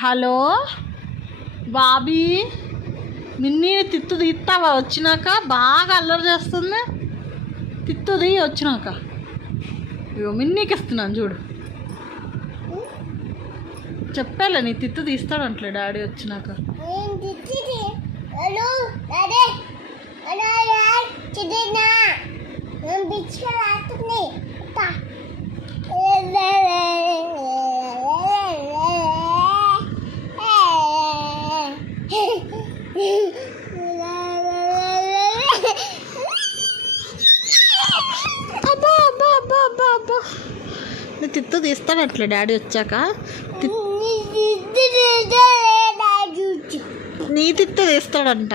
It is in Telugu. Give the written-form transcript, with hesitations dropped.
హలో బాబీ, మిన్నీ తిత్తు తీస్తావా? వచ్చినాక బాగా అల్లరి చేస్తుంది. తిత్తుది వచ్చినాక ఇగో మిన్నీకి ఇస్తున్నాను చూడు. చెప్పాలే నీ తిత్తు తీస్తాడంటలే డాడీ వచ్చినాక. నీ తిత్తు తీస్తాడట్లే డాడీ వచ్చాక. నీ తిత్తు తీస్తాడంట.